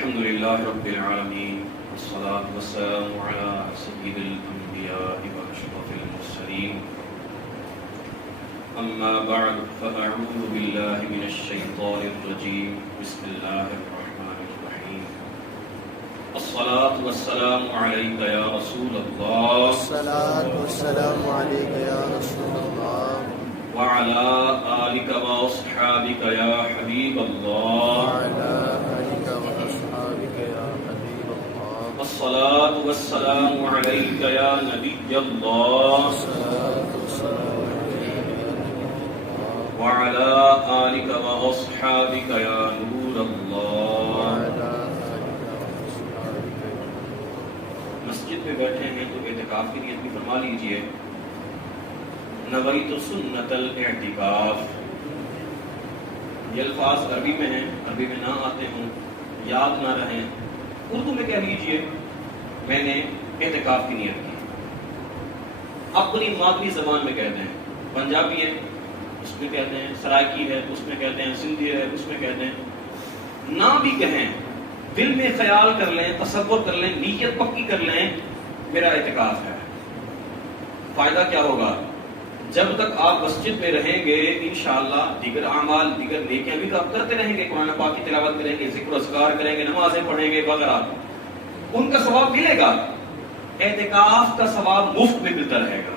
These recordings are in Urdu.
الحمد لله رب العالمين والصلاة والسلام على سيد الأنبياء وأشرف المرسلين أما بعد فأعوذ بالله من الشيطان الرجيم بسم الله الرحمن الرحيم الصلاة والسلام عليك يا رسول الله الصلاة والسلام عليك يا رسول الله وعلى آلك وأصحابك يا حبيب الله وعلى آلك وأصحابك يا حبيب الله الصلاة والسلام عليك يا نبي الله الصلاة والسلام عليك يا نبي الله وعلى آلك وأصحابك يا نور الله وعلى آلك وأصحابك يا نور الله. مسجد میں بیٹھے ہیں تو اعتکاف کی نیت بھی فرما لیجئے. نویت سنت الاعتکاف. یہ الفاظ عربی میں ہیں، عربی میں نہ آتے ہوں، یاد نہ رہیں، اردو میں کہہ لیجئے میں نے اعتکاف کی نیت کی. اپنی مادری زبان میں کہتے ہیں، پنجابی ہے اس میں کہتے ہیں، سرائکی ہے اس میں کہتے ہیں، سندھی ہے اس میں کہتے ہیں. نہ بھی کہیں، دل میں خیال کر لیں، تصور کر لیں، نیت پکی کر لیں میرا اعتکاف ہے. فائدہ کیا ہوگا؟ جب تک آپ مسجد میں رہیں گے انشاءاللہ دیگر اعمال، دیگر نیکیاں بھی تو آپ کرتے رہیں گے، قرآن پاک کی تلاوت کریں گے، ذکر و اذکار کریں گے، نمازیں پڑھیں گے وغیرہ، ان کا ثواب ملے گا. اعتکاف کا ثواب مفت میں ملتا رہے گا.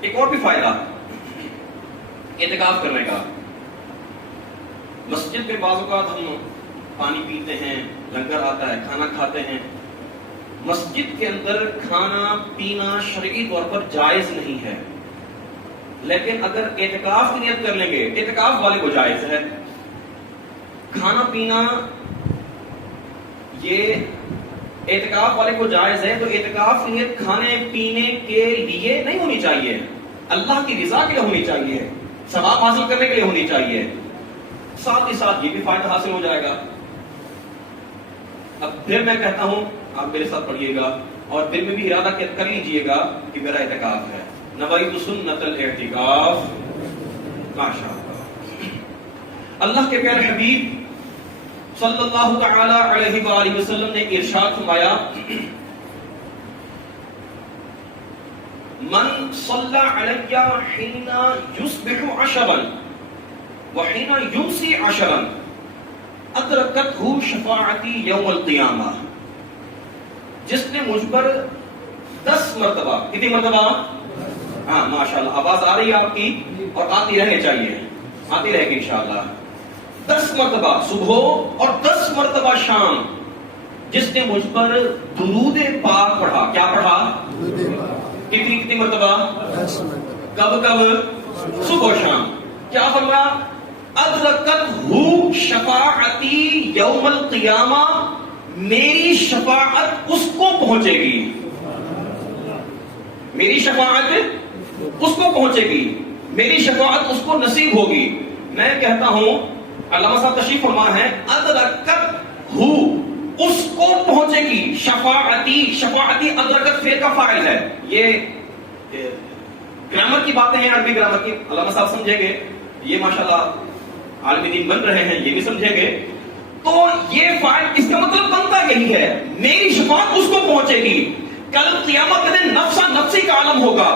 ایک اور بھی فائدہ اعتکاف کرنے کا، مسجد میں بعض اوقات ہم پانی پیتے ہیں، لنگر آتا ہے، کھانا کھاتے ہیں. مسجد کے اندر کھانا پینا شرعی طور پر جائز نہیں ہے، لیکن اگر اعتکاف کی نیت کر لیں گے، اعتکاف والے کو جائز ہے. کھانا پینا یہ اعتکاف والے کو جائز ہے، تو اعتکاف کی نیت کھانے پینے کے لیے نہیں ہونی چاہیے، اللہ کی رضا کے لیے ہونی چاہیے، ثواب حاصل کرنے کے لیے ہونی چاہیے. ساتھ ہی ساتھ یہ بھی فائدہ حاصل ہو جائے گا. اب پھر میں کہتا ہوں، آپ میرے ساتھ پڑھیے گا اور دل میں بھی ارادہ کر لیجئے گا کہ میرا اعتکاف ہے. نویت سنت الاعتکاف. ماشاءاللہ. اللہ کے پیارے حبیب صلی اللہ تعالی علیہ وآلہ وسلم نے ارشاد فرمایا، من صلی علی حین یصبح عشرا وحین یمسی عشرا ادرکتہ شفاعتی یوم القیامہ. جس نے مجھ پر 10 مرتبہ، کتنی مرتبہ؟ ہاں ماشاءاللہ، آواز آ رہی ہے آپ کی اور آتی رہنے چاہیے، آتی رہے گی انشاءاللہ. 10 مرتبہ صبح اور 10 مرتبہ شام جس نے مجھ پر درود پاک پڑھا. کیا پڑھا؟ کتنی مرتبہ؟ 10 مرتبہ. کب کب؟ صبح و شام. کیا فرمایا؟ ادرکتہ شفاعتی یوم القیامہ، میری شفاعت اس کو پہنچے گی، میری شفاعت اس کو پہنچے گی، میری شفاعت اس کو نصیب ہوگی. میں کہتا ہوں، علامہ صاحب تشریف فرما ہے، ادرکتہ اس کو پہنچے گی، شفاعتی. شفاعتی ادرکت فعل کا فاعل ہے. یہ گرامر کی باتیں ہیں، عربی گرامر کی، علامہ صاحب سمجھیں گے. یہ ماشاءاللہ عالم دین بن رہے ہیں، یہ بھی سمجھیں گے. تو یہ فائل، اس کا مطلب بنتا یہی ہے، میری شفاعت اس کو پہنچے گی. کل قیامت کے دن نفسا نفسی کا عالم ہوگا،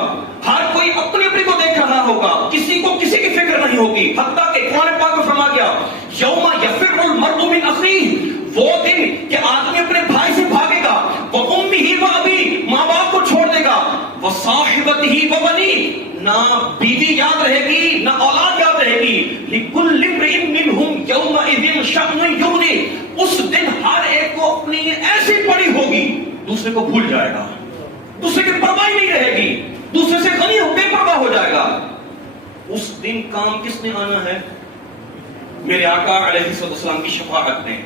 ہر کوئی اپنے اپنے کو دیکھ رہا ہوگا، کسی کو کسی کی فکر نہیں ہوگی. حتیٰ کہ قرآن پاک میں فرما گیا، یوم یفر المرء من اخیہ، وہ دن کہ آدمی اپنے بھائی سے بھاگے گا، وہ امہ و ابی، ماں باپ کو چھوڑ دے گا، وہ صاحبتہ و بنی، نہ بیوی یاد رہے گی نہ اولاد یاد رہے گی. لکل امرئ منہم یومئذ شأن یغنی، اس دن ہر ایک کو اپنی ایسی پڑی ہوگی دوسرے کو بھول جائے گا، دوسرے کی پرواہ نہیں رہے گی، دوسرے سے غنی ہو بے پرواہ ہو جائے گا. اس دن کام کس نے آنا ہے؟ میرے آقا علیہ السلام کی شفاعت نے.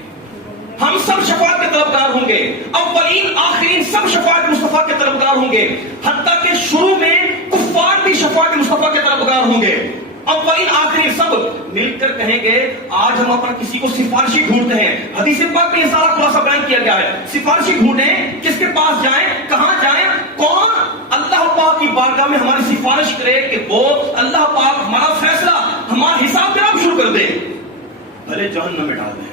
ہم سب شفاعت کے طلبگار ہوں گے، اولین آخرین سب شفاعت مصطفیٰ کے طلبگار ہوں گے. حتیٰ کہ شروع میں کفار بھی شفاعت مصطفیٰ کے طلبگار ہوں گے. اولین آخرین سب مل کر کہیں گے، آج ہم اپنا کسی کو سفارشی ڈھونڈتے ہیں. حدیث پاک میں یہ سارا خلاصہ بیان کیا گیا ہے. سفارشی ڈھونڈیں، کس کے پاس جائیں، کہاں جائیں؟ کون؟ اللہ پاک کی بارگاہ میں ہماری سفارش کرے کہ وہ اللہ پاک ہمارا فیصلہ، ہمارا حساب کتاب شروع کر دے، بھلے جہنم میں ڈال دیں.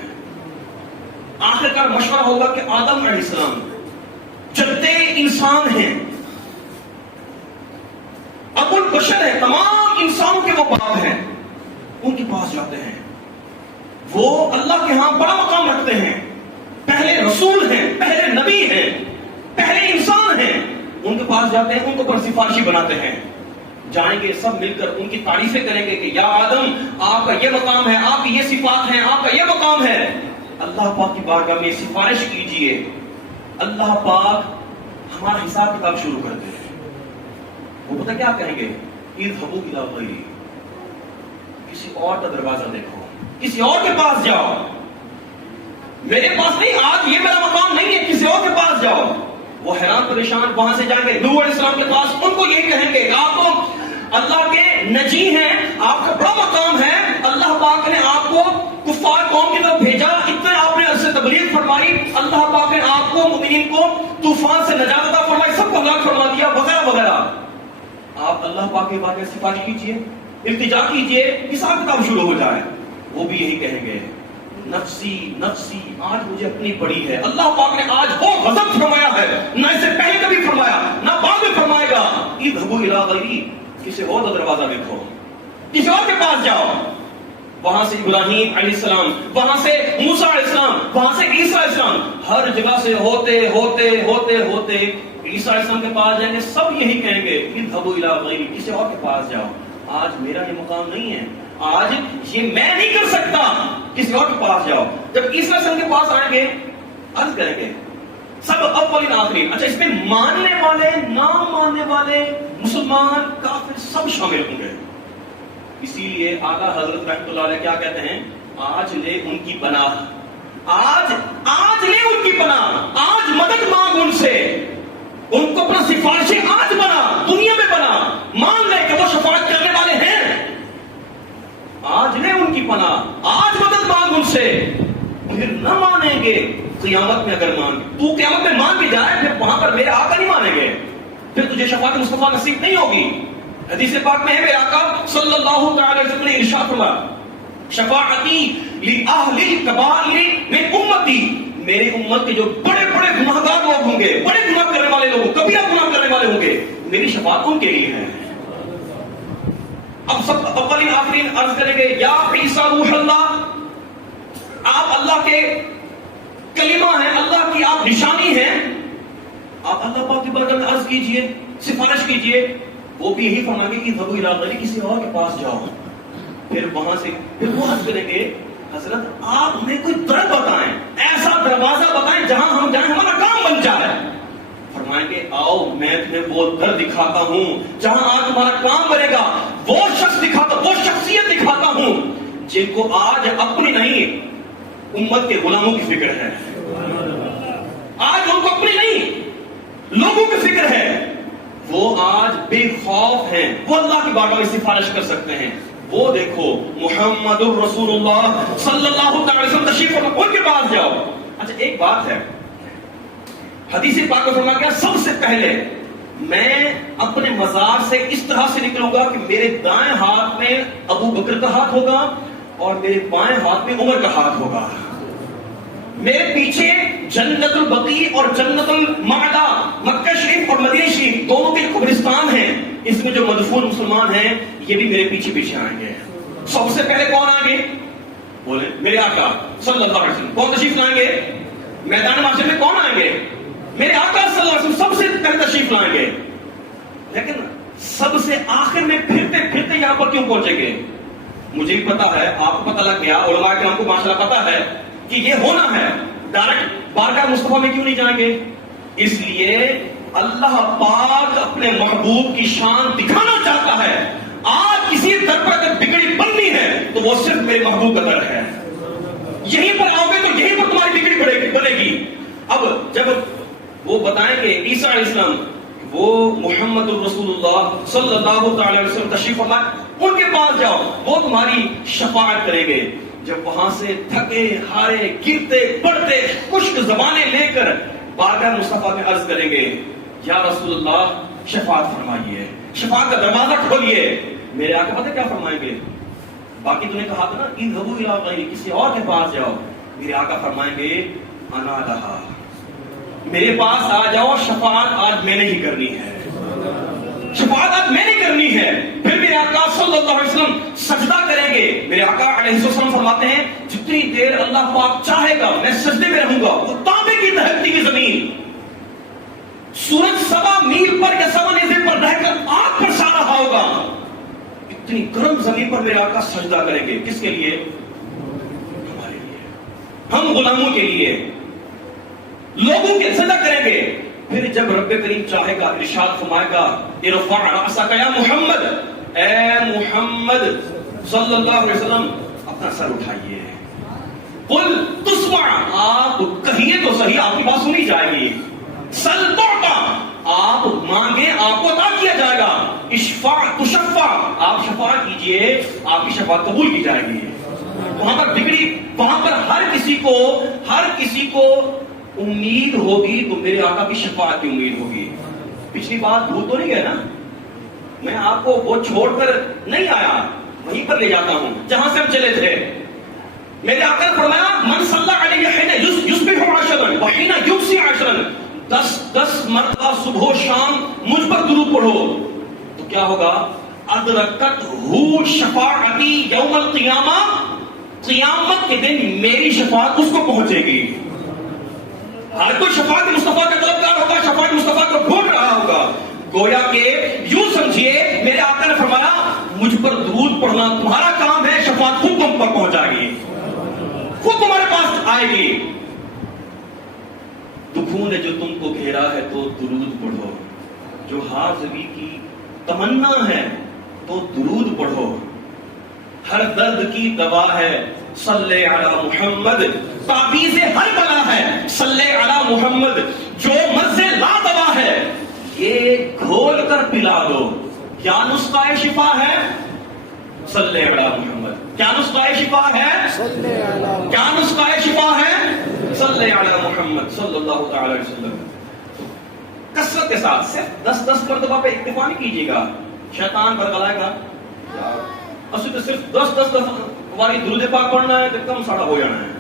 آخرکار مشورہ ہوگا کہ آدم علیہ السلام جدے انسان ہیں، ابو البشر ہے، تمام انسانوں کے وہ باپ ہیں، ان کے پاس جاتے ہیں، وہ اللہ کے ہاں بڑا مقام رکھتے ہیں، پہلے رسول ہیں، پہلے نبی ہیں، پہلے انسان ہیں، ان کے پاس جاتے ہیں، ان کو پر سفارشی بناتے ہیں، جائیں گے سب مل کر ان کی تعریفیں کریں گے کہ یا آدم آپ کا یہ مقام ہے، آپ کی یہ صفات ہیں، آپ کا یہ مقام ہے، اللہ پاک کی بارگاہ میں سفارش کیجئے۔ اللہ پاک ہمارا حساب کتاب شروع کرتے ہیں، وہ پتہ کیا کہیں گے؟ اذهبوا الى غیری، کسی اور کا دروازہ دیکھو، کسی اور کے پاس جاؤ، میرے پاس نہیں، آج یہ میرا مقام نہیں ہے، کسی اور کے پاس جاؤ۔ وہ حیران پریشان وہاں سے جائیں گے نوح علیہ السلام کے پاس، ان کو یہی کہیں گے آپ تو اللہ کے نجی ہیں، آپ کا بڑا مقام ہے، اللہ پاک نے آپ کو کفار قوم کی طرف بھیجا، اتنے آپ نے عرصے تبلیغ فرمائی، اللہ پاک نے آپ کو مومنین کو طوفان سے نجات عطا فرمائی، سب کو ہلاک فرما دیا وغیرہ وغیرہ۔ آپ اللہ پاک کے بارے میں سفارش کیجئے، التجا کیجئے، حساب کتاب شروع ہو جائے۔ وہ بھی یہی کہیں گے نفسی نفسی، آج مجھے اپنی پڑی ہے، اللہ پاک نے آج وہ غضب فرمایا ہے، نہ اسے پہلے کبھی فرمایا نہ بعد میں فرمائے گا۔ اذهبوا الى غیری، کسی اور کا دروازہ دیکھو، کسی اور کے پاس جاؤ۔ وہاں سے ابراہیم علیہ السلام، وہاں سے موسیٰ علیہ السلام، وہاں سے عیسیٰ علیہ السلام، ہر جگہ سے ہوتے ہوتے ہوتے ہوتے عیسیٰ علیہ السلام کے پاس جائیں گے، سب یہی کہیں گے اذهبوا الى غیری، کسی اور کے پاس جاؤ، آج میرا یہ مقام نہیں ہے، آج یہ میں نہیں کر سکتا، کسی اور کے پاس جاؤ۔ جب عیسیٰ علیہ السلام کے پاس آئیں گے، عرض کریں گے سب اولین آخرین، اچھا اس میں ماننے والے نہ ماننے والے مسلمان کافر سب شامل ہوں گے۔ اسی لیے اعلیٰ حضرت رحمۃ اللہ علیہ کیا کہتے ہیں؟ آج لے ان کی پناہ، آج لے ان کی پناہ، آج مدد مانگ ان سے، ان کو اپنا سفارشی آج بنا، دنیا میں بنا، مان لے کہ وہ شفاعت کرنے والے ہیں، آج لے ان کی پناہ، آج مدد مانگ ان سے، پھر نہ مانیں گے قیامت میں، اگر مان تو قیامت میں مان بھی جائے پھر وہاں پر میرے آقا نہیں مانیں گے، پھر تجھے شفاعت مصطفیٰ نصیب نہیں ہوگی۔ حدیث پاک میں ہے میرے آقا صلی اللہ تعالی وسلم نے ارشاد فرمایا شفاعتی لأہل الکبائر من امتی، میری امت کے جو بڑے بڑے گناہگار لوگ ہوں گے، بڑے گناہ کرنے والے لوگ، کبیرہ گناہ کرنے والے ہوں گے، میری شفاعت ان کے لیے ہے۔ اب سب اولین آخرین عرض کریں گے یا عیسیٰ روح اللہ، آپ اللہ کے کلمہ ہیں، اللہ کی آپ نشانی ہیں، آپ اللہ پاک کی بارگاہ میں عرض کیجئے، سفارش کیجئے۔ وہ بھی یہی فرمائیں گے کہ اذهبوا الى غیری، کسی اور کے پاس جاؤ۔ پھر وہاں سے پھر وہ عرض کریں گے حضرت آپ ہمیں کوئی در بتائیں، ایسا دروازہ بتائیں جہاں ہم جائیں ہمارا کام بن جائے۔ فرمائیں گے آؤ میں تمہیں وہ در دکھاتا ہوں جہاں آج تمہارا کام بنے گا، وہ شخص دکھاتا، وہ شخصیت دکھاتا ہوں جن کو آج اپنی نہیں امت کے غلاموں کی فکر ہے، آج ان کو اپنی نہیں لوگوں کی فکر ہے، وہ آج بے خوف ہیں، وہ اللہ کی بارگاہ میں سفارش کر سکتے ہیں۔ وہ دیکھو محمد الرسول اللہ صلی اللہ علیہ وسلم تشریف فرما، ان کے پاس جاؤ۔ اچھا ایک بات ہے، حدیث پاک میں فرمایا گیا سب سے پہلے میں اپنے مزار سے اس طرح سے نکلوں گا کہ میرے دائیں ہاتھ میں ابو بکر کا ہاتھ ہوگا اور میرے بائیں ہاتھ میں عمر کا ہاتھ ہوگا، میرے پیچھے جنت البقیع اور جنت المعلا، مکہ شریف اور مدینہ شریف دونوں کے قبرستان ہیں، اس میں جو مدفون مسلمان ہیں یہ بھی میرے پیچھے پیچھے آئیں گے۔ سب سے پہلے کون آئیں گے؟ بولے میرے آقا صلی اللہ علیہ وسلم۔ کون تشریف لائیں گے؟ میدان محشر میں کون آئیں گے؟ میرے آقا صلی اللہ علیہ وسلم سب سے پہلے تشریف لائیں گے، لیکن سب سے آخر میں پھرتے پھرتے یہاں پر کیوں پہنچیں گے؟ مجھے بھی پتا ہے، آپ کو پتا لگ گیا، علماء کرام کو ماشاءاللہ پتا ہے کہ یہ ہونا ہے، ڈائریکٹ بارگاہ مصطفیٰ میں کیوں نہیں جائیں گے؟ اس لیے اللہ پاک اپنے محبوب کی شان دکھانا چاہتا ہے، آج کسی در پر اگر بگڑی بننی ہے تو وہ صرف میرے محبوب کا در ہے، یہیں پر آؤ گے تو یہیں پر تمہاری بگڑی بنے گی۔ اب جب وہ بتائیں گے عیسیٰ علیہ السلام، وہ محمد الرسول اللہ صلی اللہ تعالی وسلم تشریف فرما، ان کے پاس جاؤ، وہ تمہاری شفاعت کریں گے۔ جب وہاں سے تھکے ہارے گرتے پڑتے خشک زبانیں لے کر بارگاہ مصطفیٰ میں عرض کریں گے یا رسول اللہ شفاعت فرمائیے، شفاعت کا دروازہ کھولیے۔ میرے آقا پتہ کیا فرمائیں گے؟ باقی تو نے کہا تھا نا اذهبوا الى غیری، کسی اور کے پاس جاؤ، میرے آقا فرمائیں گے انا لہا، میرے پاس آ جاؤ، شفاعت آج میں نے ہی کرنی ہے، شفاعت آج میں نے کرنی ہے۔ پھر میرے آقا صلی اللہ علیہ وسلم سجدہ کریں گے، میرے آقا علیہ السلام فرماتے ہیں جتنی دیر اللہ پاک چاہے گا میں سجدے میں رہوں گا۔ وہ تانبے کی دہکتی کی زمین سورج 7 میل پر یا 7 نیزے پر رہ کر آگ برسا رہا ہوگا، اتنی گرم زمین پر میرے آقا سجدہ کریں گے، کس کے لیے؟ ہمارے لیے، ہم غلاموں کے لیے، لوگوں کے سجدہ کریں گے۔ پھر جب رب کریم چاہے گا ارشاد فرمائے گا ارفع رأسک یا محمد، اے محمد صلی اللہ علیہ وسلم اپنا سر اٹھائیے، قل تسمع، آپ کہیے تو صحیح، آپ کی بات سنی جائے گی، سل تعطا، آپ مانگیں آپ کو عطا کیا جائے گا، اشفع تشفع، آپ شفاعت کیجئے آپ کی شفاعت قبول کی جائے گی۔ وہاں پر بگڑی، وہاں پر ہر کسی کو امید ہوگی تو میرے آقا کی شفاعت کی امید ہوگی۔ پچھلی بات بھول تو نہیں گئے نا، میں آپ کو وہ چھوڑ کر نہیں آیا، وہیں پر لے جاتا ہوں جہاں سے ہم چلے تھے۔ میرے آقا نے فرمایا من صلی علیہ حین یصبح عشرا وحین یمسی عشرا، 10 مرتبہ صبح و شام مجھ پر درود پڑھو تو کیا ہوگا؟ ادرکت ہو شفاعتی یوم القیامہ، قیامت کے دن میری شفاعت اس کو پہنچے گی۔ ہر کوئی شفاعت مصطفیٰ کا طلبگار ہوگا، شفاعت مصطفیٰ کو ڈھونڈ رہا ہوگا۔ گویا کہ یوں سمجھیے میرے آقا نے فرمایا مجھ پر درود پڑھنا تمہارا کام ہے، شفاعت خود تم پر پہنچائے گی، خود تمہارے پاس آئے گی۔ دکھوں نے جو تم کو گھیرا ہے تو درود پڑھو، جو حاضری کی تمنا ہے تو درود پڑھو، ہر درد کی دوا ہے صلی علی محمد، تعویذ ہر بلا ہے صلی علی محمد، جو مرض لا دوا ہے یہ گھول کر پلا دو۔ کیا نسخہ شفا ہے؟ صلی علی محمد۔ کیا نسخہ شفا ہے؟ کیا نسخہ شفا ہے؟ صلی علی محمد صلی اللہ تعالی علیہ وسلم۔ کثرت کے ساتھ صرف 10 مرتبہ پہ اکتفا نہیں کیجیے گا، شیطان برگلائے گا اصل تو صرف 10 دفعہ ہماری درود پاک پڑھنا ہے تو کم ساڑا ہو جانا ہے،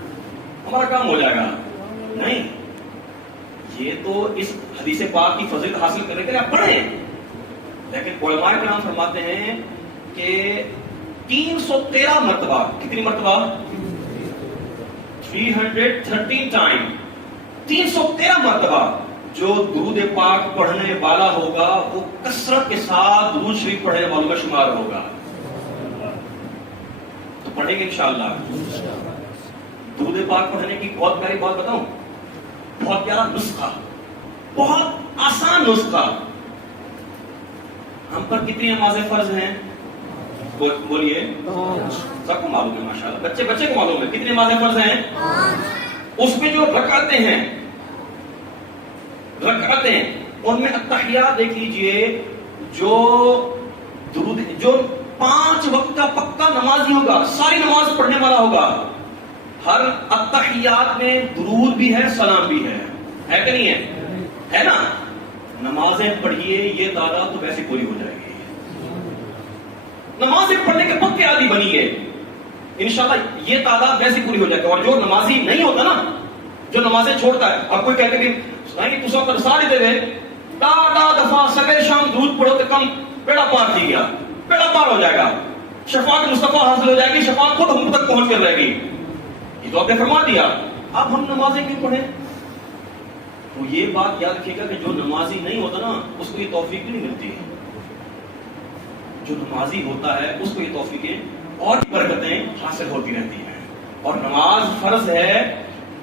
ہمارا کام ہو جائے گا، نہیں۔ یہ تو اس حدیث پاک کی فضیلت حاصل کرنے کے لیے آپ پڑھیں، لیکن علماء کرام فرماتے ہیں کہ 313 مرتبہ، کتنی مرتبہ؟ 313 ٹائم، 313 مرتبہ جو درود پاک پڑھنے والا ہوگا وہ کثرت کے ساتھ درود شریف پڑھنے والوں کا شمار ہوگا۔ تو پڑھیں گے انشاءاللہ۔ درود پاک پڑھنے کی بہت پیاری بات بتاؤں، بہت پیارا نسخہ، بہت آسان نسخہ۔ ہم پر کتنی نمازیں فرض ہیں؟ بولیے، سب کو معلوم ہے ماشاءاللہ، بچے کو معلوم ہے کتنی نمازیں فرض ہیں۔ اس میں جو رکعتیں ہیں، ان میں التحیات دیکھ لیجئے، جو 5 وقت کا پکا نمازی ہوگا، ساری نماز پڑھنے والا ہوگا، ہر التحیات میں درود بھی ہے، سلام بھی ہے کہ نہیں ہے نا؟ نمازیں پڑھیے، یہ تعداد تو ویسے پوری ہو جائے گی۔ نمازیں پڑھنے کے پکے عادی بنیے، انشاءاللہ یہ تعداد ویسے پوری ہو جائے گی۔ اور جو نمازی نہیں ہوتا نا، جو نمازیں چھوڑتا ہے، اب کوئی کہتے کہ نہیں تو سب سارے دے دے دفعہ سویر شام درود پڑھو تو کم بیڑا پار تھی گیا، بیڑا پار ہو جائے گا، شفاعت مصطفیٰ حاصل ہو جائے گی، شفاعت خود ہم تک پہنچ کر رہے گی۔ یہ تو آپ نے فرما دیا، اب ہم نمازیں کیوں پڑھیں؟ تو یہ بات یاد رکھیے گا کہ جو نمازی نہیں ہوتا نا اس کو یہ توفیق نہیں ملتی، جو نمازی ہوتا ہے اس کو یہ توفیقیں اور برکتیں حاصل ہوتی رہتی ہیں۔ اور نماز فرض ہے،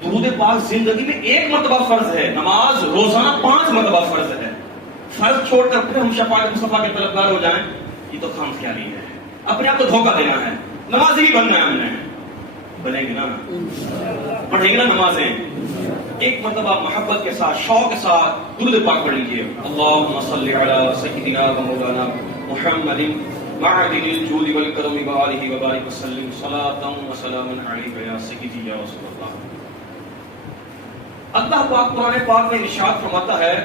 درود پاک زندگی میں 1 مرتبہ فرض ہے، نماز روزانہ 5 مرتبہ فرض ہے۔ فرض چھوڑ کر پھر ہم شفاعت مصطفیٰ کے طلبگار ہو جائیں، یہ تو خام خیالی ہے، اپنے آپ کو دھوکہ دینا ہے۔ نمازی ہی بننا ہے ہم نے، بنیں گے نا، پڑھیں گے نا نمازیں، 1 مرتبہ محبت کے ساتھ، شوق کے ساتھ درود پاک پڑھ لیجیے۔ اللہم صلی علی سیدنا و مولانا محمد معدن الجود والکرم وآلہ وبارک وسلم صلاۃ و سلام علیک یا سیدی یا رسول اللہ۔ اللہ پاک قرآن پاک میں ارشاد فرماتا ہے،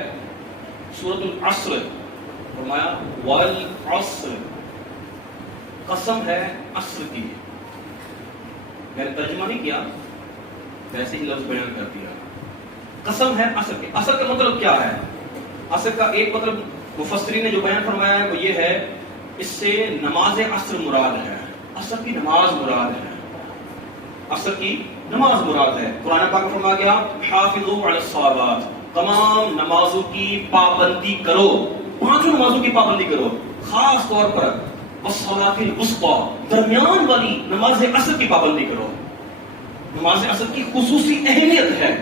سورۃ العصر، فرمایا والعصر، قسم ہے عصر کی۔ میں نے ترجمہ نہیں کیا، ویسے ہی لفظ بیان کر دیا۔ قسم ہے عصر کے. عصر کا مطلب کیا ہے؟ عصر کا ایک مطلب مفسرین نے جو بیان فرمایا ہے وہ یہ ہے، اس سے نماز عصر مراد ہے. عصر کی نماز مراد ہے. عصر کی نماز مراد ہے. قرآن پاک میں فرمایا گیا حافظوا علی الصلوات، تمام نمازوں کی پابندی کرو. 5 نمازوں کی پابندی کرو، خاص طور پر والصلاۃ الوسطی، درمیان والی نماز عصر کی پابندی کرو. نماز عصر کی خصوصی اہمیت ہے.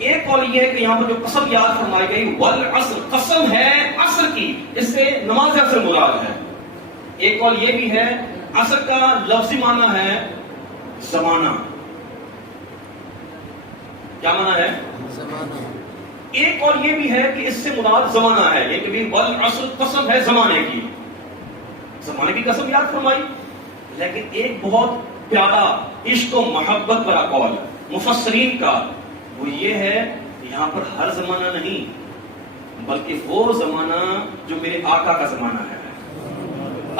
ایک قول یہ ہے کہ یہاں پر جو قسم یاد فرمائی گئی والعصر، قسم ہے عصر کی، اس سے نماز عصر مراد ہے. ایک قول یہ بھی ہے عصر کا لفظی معنی ہے زمانہ. کیا معنی ہے؟ زمانہ. ایک اور یہ بھی ہے کہ اس سے مراد زمانہ ہے، یہ کہ بھی والعصر قسم ہے زمانے کی، زمانے کی قسم یاد فرمائی. لیکن ایک بہت پیارا عشق و محبت والا قول مفسرین کا وہ یہ ہے یہاں پر ہر زمانہ نہیں بلکہ وہ زمانہ جو میرے آقا کا زمانہ ہے،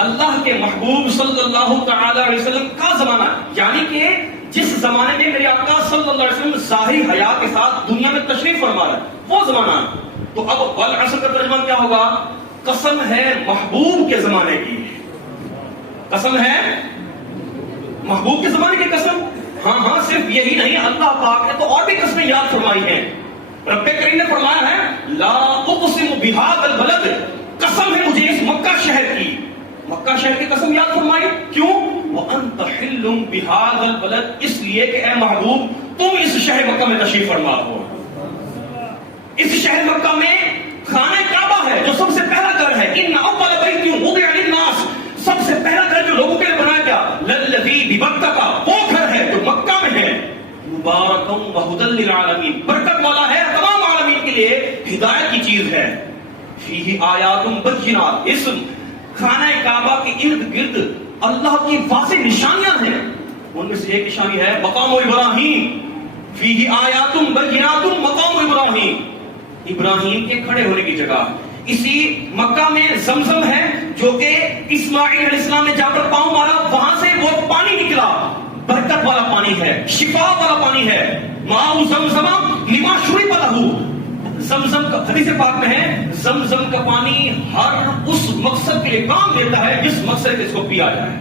اللہ کے محبوب صلی اللہ تعالی علیہ وسلم کا زمانہ. یعنی کہ جس زمانے میں میرے آقا صلی اللہ علیہ وسلم ظاہری حیات کے ساتھ دنیا میں تشریف فرما رہا ہے، وہ زمانہ. تو اب والعصر کا ترجمہ کیا ہوگا؟ قسم ہے محبوب کے زمانے کی. قسم ہے محبوب کے زمانے کی قسم. ہاں صرف یہی نہیں، اللہ پاک نے تو اور بھی قسمیں یاد فرمائی ہیں. رب کریم نے فرمایا ہے لا اقسم بہذا البلد، قسم ہے مجھے اس مکہ شہر کی. مکہ شہر کی قسم یاد فرمائی کیوں؟ وانت حل بہذا البلد، اس لیے کہ اے محبوب تم اس شہر مکہ میں تشریف فرما ہو. اس شہر مکہ میں خانہ کعبہ ہے جو سب سے پہلا گھر ہے. ان اول بیت وضع للناس، سب سے پہلا گھر جو لوگوں کے لیے بنایا گیا للذی ببکہ، وہ گھر ہے جو مکہ میں ہے. مبارکم وہدی للعالمین، برکت والا ہے تمام عالمین کے لیے، ہدایت کی چیز ہے. فیہ آیات بینات، اس خانہ کعبہ کے ارد گرد اللہ کی واضح نشانیاں ہیں. ان میں سے ایک نشانی ہے مقام ابراہیم. فیہ آیات بینات مقام ابراہیم، ابراہیم کے کھڑے ہونے کی جگہ. اسی مکہ میں زمزم ہے جو کہ اسماعیل علیہ السلام نے جا کر پاؤں مارا، وہاں سے وہ پانی نکلا، برکت والا پانی ہے، شفا والا پانی ہے. ماء زمزم لما شرب لہ، زمزم کا حدیث پاک میں ہے زمزم کا پانی ہر اس مقصد کے لیے کام دیتا ہے جس مقصد کے اس کو پیا جائے.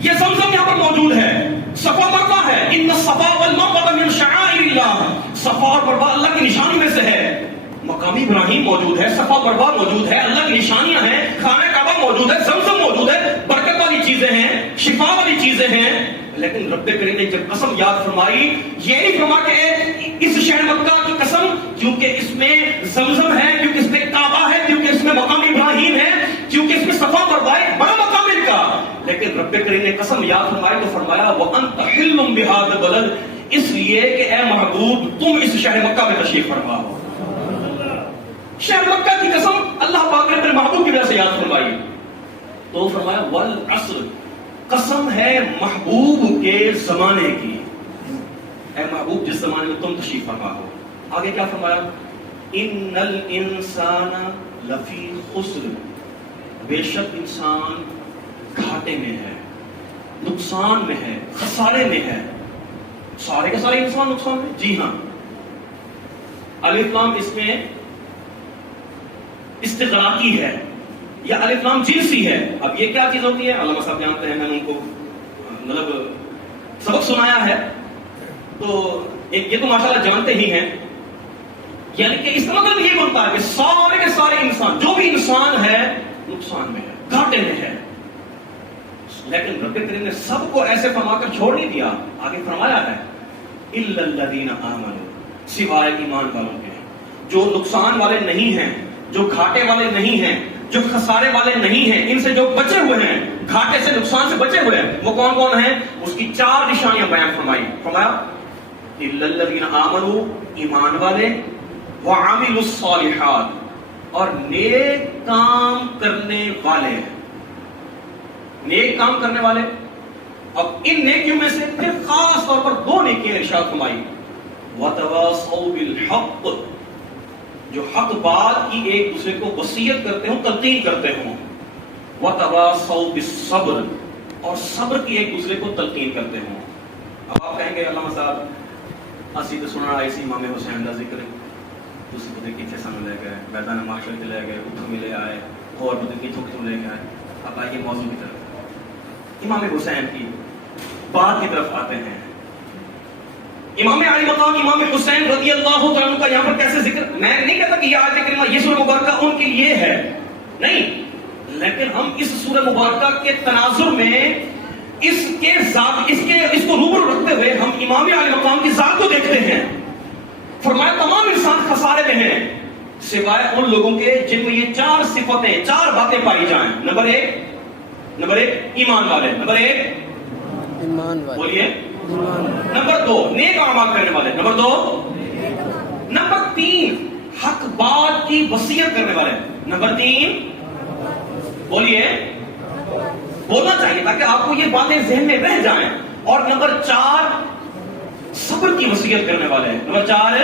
یہ زمزم یہاں پر موجود ہے. صفا مروا ہے، ان الصفا والمروہ من شعائر اللہ، صفا اور مروا اللہ کی نشانی میں سے ہے. مقامی ابراہیم موجود ہے، صفا مروا موجود ہے، اللہ کی نشانیاں ہیں، خانہ کعبہ موجود ہے، زمزم موجود ہے، برکت والی چیزیں ہیں، شفا والی چیزیں ہیں. لیکن رب کریم نے جب قسم یاد فرمائی، یہ نہیں فرمایا کہ اس شہر مکہ کی قسم کیونکہ اس میں زمزم ہے، کیونکہ اس میں کعبہ ہے، کیونکہ اس میں مقام ابراہیم ہے، کیونکہ اس میں صفا مروا ہے، بڑا مقام ان کا. لیکن رب کریم نے قسم یاد فرمائی تو فرمایا وانت حل بہذا البلد، اس لیے کہ اے محبوب تم اس شہر مکہ میں تشریف فرما ہو. شہر مکہ کی قسم اللہ پاک نے اپنے محبوب کی وجہ سے یاد فرمائی. تو فرمایا والعصر، قسم ہے محبوب کے زمانے کی. اے محبوب جس زمانے میں تم تشریف فرما ہو. آگے کیا فرمایا؟ ان الانسان لفی خسر، بے شک انسان گھاٹے میں ہے، نقصان میں ہے، خسارے میں ہے. سارے کے سارے انسان نقصان میں؟ جی ہاں. الف لام اس میں استغراقی ہے یا الف لام جنسی ہے. اب یہ کیا چیز ہوتی ہے؟ علامہ صاحب جانتے ہیں، میں نے ان کو مطلب سبق سنایا ہے تو یہ تو ماشاءاللہ جانتے ہی ہیں. یعنی کہ اس کا مطلب یہ بنتا ہے کہ سارے کے سارے انسان، جو بھی انسان ہے نقصان میں ہے، گھاٹے میں ہے. لیکن رب کریم نے سب کو ایسے فرما کر چھوڑ نہیں دیا. آگے فرمایا ہے الا الذین آمنوا، سوائے ایمان والوں کے، جو نقصان والے نہیں ہیں، جو گھاٹے والے نہیں ہیں، جو خسارے والے نہیں ہیں، ان سے جو بچے ہوئے ہیں، گھاٹے سے نقصان سے بچے ہوئے ہیں، وہ کون کون ہیں؟ اس کی 4 نشانیاں بیان فرمائی. فرمایا الا الذین آمنوا، ایمان والے، وعملوا الصالحات، اور نیک کام کرنے والے. نیک کام کرنے والے. اب ان نیکیوں میں سے پھر خاص طور پر 2 نیکیاں ارشاد فرمائی. وتواصوا بالحق، جو حق بات کی ایک دوسرے کو وصیت کرتے ہوں، تلقین کرتے ہوں. وتواصوا بالصبر، اور صبر کی ایک دوسرے کو تلقین کرتے ہوں. اب آپ کہیں گے علامہ صاحب اسی تو سننا آئی سی امام حسین کا ذکر تسی پتہ کتنے سانو لے گئے میدان معاشر کے لے گئے اتوں بھی لے آئے اور پتہ کتوں کتوں لے گئے. اب آئیے موضوع کی طرف امام حسین کی بات کی طرف آتے ہیں. امام علی مقام امام حسین رضی اللہ تعالیٰ کا یہاں پر کیسے ذکر, میں نہیں کہتا کہ یہ آیت کریمہ یہ سورہ مبارکہ ان کے لیے ہے نہیں, لیکن ہم اس سورہ مبارکہ کے تناظر میں اس کے ذات اس کو روبرو رکھتے ہوئے ہم امام علی مقام کی ذات کو دیکھتے ہیں. فرمایا تمام انسان خسارے میں ہیں سوائے ان لوگوں کے جن میں یہ چار صفتیں چار باتیں پائی جائیں. نمبر ایک ایمان والے, نمبر ایک ایمان والے, بولیے, ایمان والے, نمبر دو نیک اعمال کرنے والے, نمبر دو, نمبر تین حق بات کی وصیت کرنے والے, نمبر تین بولیے, بولنا چاہیے تاکہ آپ کو یہ باتیں ذہن میں رہ جائیں, اور نمبر چار صبر کی وصیت کرنے والے, نمبر چار